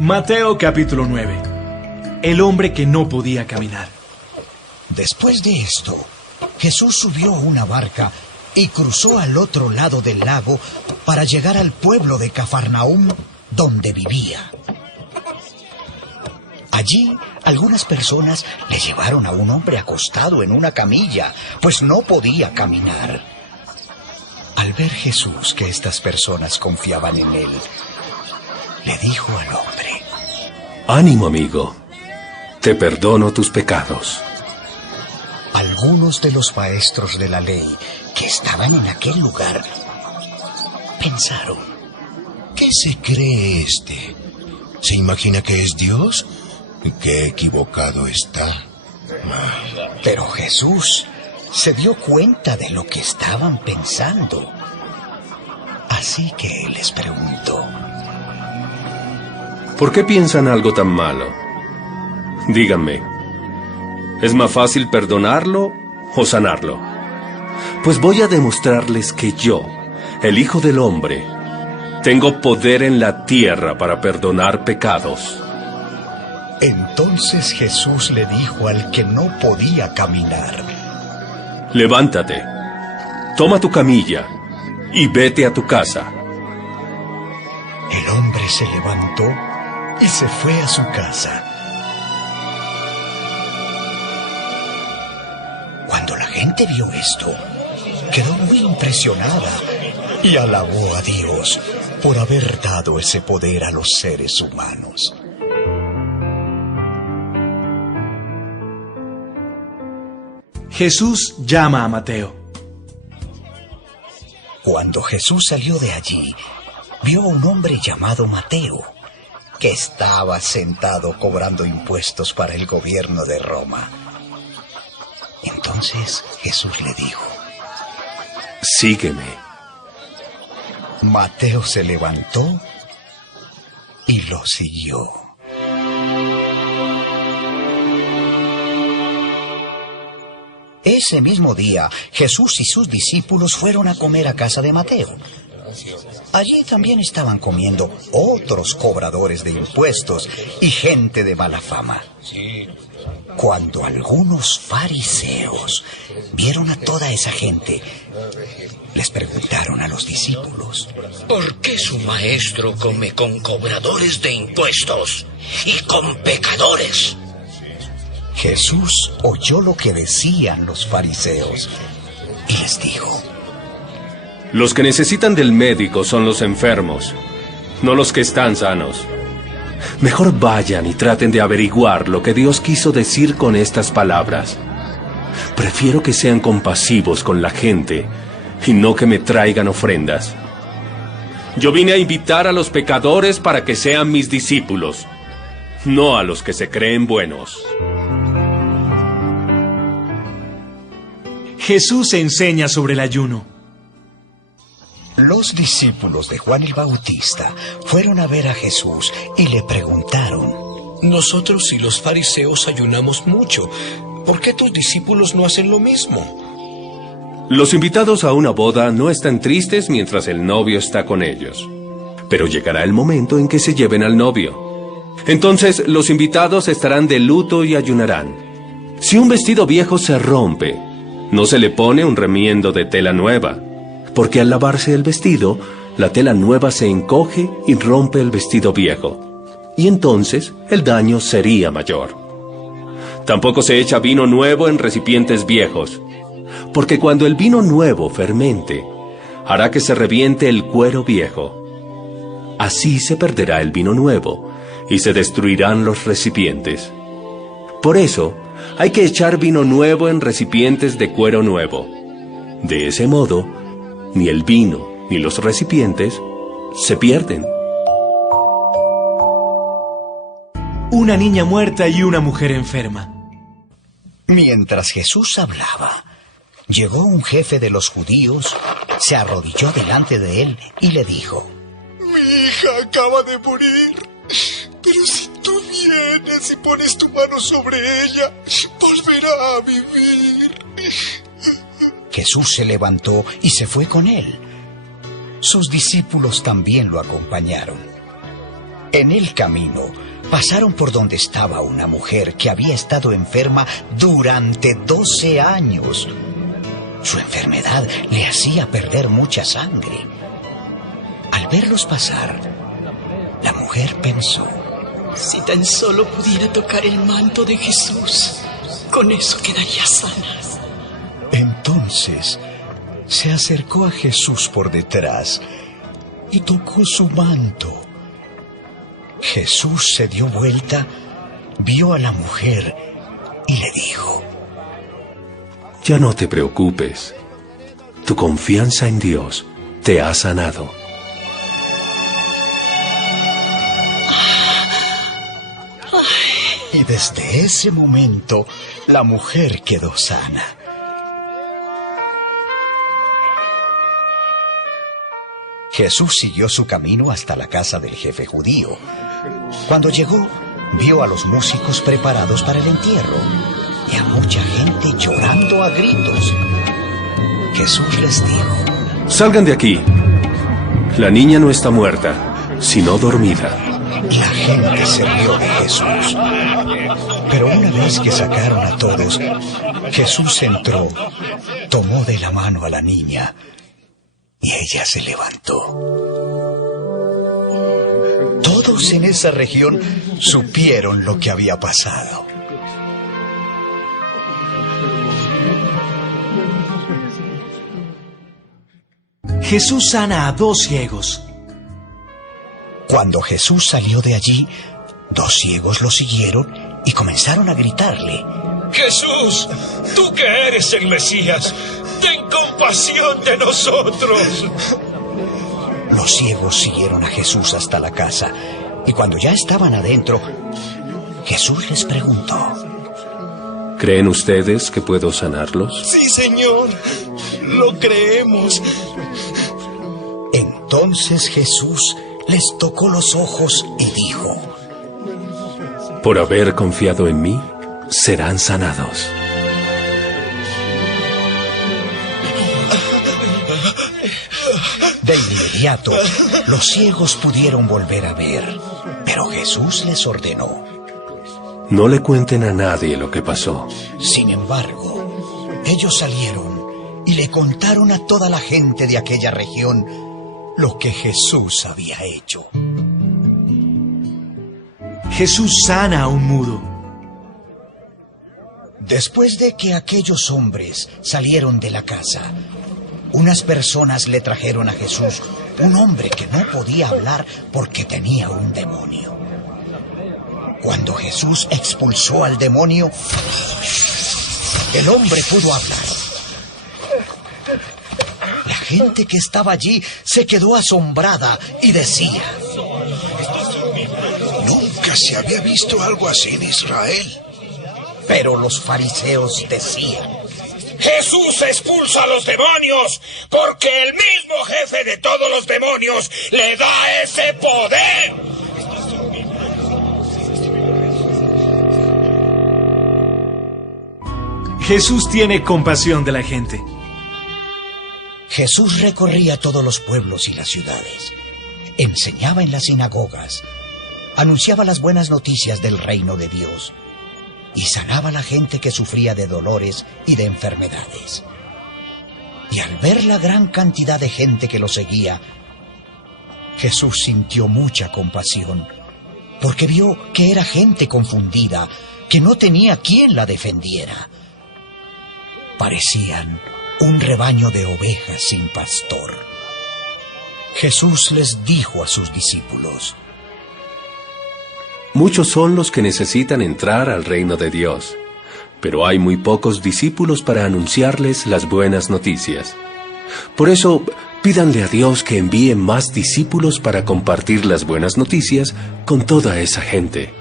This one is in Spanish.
Mateo capítulo 9. El hombre que no podía caminar. Después de esto, Jesús subió a una barca y cruzó al otro lado del lago para llegar al pueblo de Cafarnaúm, donde vivía. Allí, algunas personas le llevaron a un hombre acostado en una camilla, pues no podía caminar. Al ver Jesús que estas personas confiaban en él, le dijo al hombre: «Ánimo, amigo, te perdono tus pecados». Algunos de los maestros de la ley que estaban en aquel lugar pensaron: ¿qué se cree este? ¿Se imagina que es Dios? ¡Qué equivocado está! Pero Jesús se dio cuenta de lo que estaban pensando. Así que les preguntó: ¿por qué piensan algo tan malo? Díganme, ¿es más fácil perdonarlo o sanarlo? Pues voy a demostrarles que yo, el Hijo del Hombre, tengo poder en la tierra para perdonar pecados. Entonces Jesús le dijo al que no podía caminar: levántate, toma tu camilla y vete a tu casa. El hombre se levantó y se fue a su casa. Cuando la gente vio esto, quedó muy impresionada y alabó a Dios por haber dado ese poder a los seres humanos. Jesús llama a Mateo. Cuando Jesús salió de allí, vio a un hombre llamado Mateo, que estaba sentado cobrando impuestos para el gobierno de Roma. Entonces Jesús le dijo: sígueme. Mateo se levantó y lo siguió. Ese mismo día, Jesús y sus discípulos fueron a comer a casa de Mateo. Allí también estaban comiendo otros cobradores de impuestos y gente de mala fama. Cuando algunos fariseos vieron a toda esa gente, les preguntaron a los discípulos: ¿por qué su maestro come con cobradores de impuestos y con pecadores? Jesús oyó lo que decían los fariseos y les dijo: los que necesitan del médico son los enfermos, no los que están sanos. Mejor vayan y traten de averiguar lo que Dios quiso decir con estas palabras. Prefiero que sean compasivos con la gente y no que me traigan ofrendas. Yo vine a invitar a los pecadores para que sean mis discípulos, no a los que se creen buenos. Jesús enseña sobre el ayuno. Los discípulos de Juan el Bautista fueron a ver a Jesús y le preguntaron: nosotros y los fariseos ayunamos mucho. ¿Por qué tus discípulos no hacen lo mismo? Los invitados a una boda no están tristes mientras el novio está con ellos. Pero llegará el momento en que se lleven al novio. Entonces los invitados estarán de luto y ayunarán. Si un vestido viejo se rompe, no se le pone un remiendo de tela nueva, porque al lavarse el vestido, la tela nueva se encoge y rompe el vestido viejo, y entonces el daño sería mayor. Tampoco se echa vino nuevo en recipientes viejos, porque cuando el vino nuevo fermente, hará que se reviente el cuero viejo. Así se perderá el vino nuevo, y se destruirán los recipientes. Por eso, hay que echar vino nuevo en recipientes de cuero nuevo. De ese modo, ni el vino ni los recipientes se pierden. Una niña muerta y una mujer enferma. Mientras Jesús hablaba, llegó un jefe de los judíos, se arrodilló delante de él y le dijo: mi hija acaba de morir, pero si tú vienes y pones tu mano sobre ella, volverá a vivir. Jesús se levantó y se fue con él. Sus discípulos también lo acompañaron. En el camino, pasaron por donde estaba una mujer que había estado enferma durante 12 años. Su enfermedad le hacía perder mucha sangre. Al verlos pasar, la mujer pensó: si tan solo pudiera tocar el manto de Jesús, con eso quedaría sana. Entonces se acercó a Jesús por detrás y tocó su manto. Jesús se dio vuelta, vio a la mujer y le dijo: Ya no te preocupes. Tu confianza en Dios te ha sanado. Y desde ese momento, la mujer quedó sana. Jesús siguió su camino hasta la casa del jefe judío. Cuando llegó, vio a los músicos preparados para el entierro y a mucha gente llorando a gritos. Jesús les dijo: Salgan de aquí. La niña no está muerta, sino dormida. La gente se rió de Jesús. Pero una vez que sacaron a todos, Jesús entró, tomó de la mano a la niña y ella se levantó. Todos en esa región supieron lo que había pasado. Jesús sana a 2 ciegos. Cuando Jesús salió de allí, 2 ciegos lo siguieron y comenzaron a gritarle: Jesús, tú que eres el Mesías, ten compasión de nosotros. Los ciegos siguieron a Jesús hasta la casa, y cuando ya estaban adentro, Jesús les preguntó: ¿Creen ustedes que puedo sanarlos? Sí, Señor, lo creemos. Entonces Jesús les tocó los ojos y dijo: Por haber confiado en mí, serán sanados. De inmediato, los ciegos pudieron volver a ver, pero Jesús les ordenó: No le cuenten a nadie lo que pasó. Sin embargo, ellos salieron y le contaron a toda la gente de aquella región lo que Jesús había hecho. Jesús sana a un mudo. Después de que aquellos hombres salieron de la casa, unas personas le trajeron a Jesús un hombre que no podía hablar porque tenía un demonio. Cuando Jesús expulsó al demonio, el hombre pudo hablar. La gente que estaba allí se quedó asombrada y decía: Nunca se había visto algo así en Israel. Pero los fariseos decían: Jesús expulsa a los demonios porque el mismo jefe de todos los demonios le da ese poder. Jesús tiene compasión de la gente. Jesús recorría todos los pueblos y las ciudades, enseñaba en las sinagogas, anunciaba las buenas noticias del reino de Dios y sanaba a la gente que sufría de dolores y de enfermedades. Y al ver la gran cantidad de gente que lo seguía, Jesús sintió mucha compasión, porque vio que era gente confundida, que no tenía quien la defendiera. Parecían un rebaño de ovejas sin pastor. Jesús les dijo a sus discípulos: Muchos son los que necesitan entrar al reino de Dios, pero hay muy pocos discípulos para anunciarles las buenas noticias. Por eso, pídanle a Dios que envíe más discípulos para compartir las buenas noticias con toda esa gente.